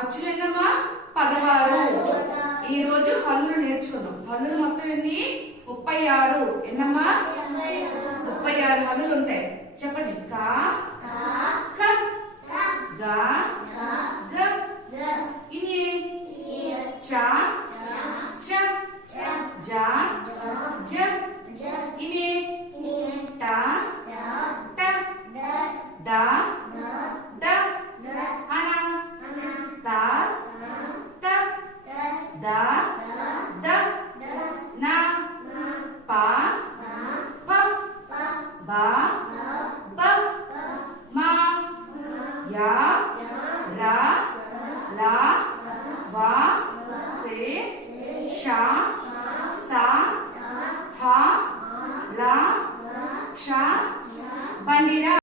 అచ్చులెన్నమ్మా 16. ఈ రోజు హల్లులు నేర్చుకున్నాం. హల్లులు మొత్తం ఎన్ని? 36. ఎన్నమ్మా? 36 హల్లులు ఉంటాయి. చెప్పండి. కా ఖ గా గ ఇని చ చ జ జ ఇని ట ట డ డ అన త త ద ద న ప ప బ బ మ యా రా లా వా సే షా సా హ లా క్ష బండిరా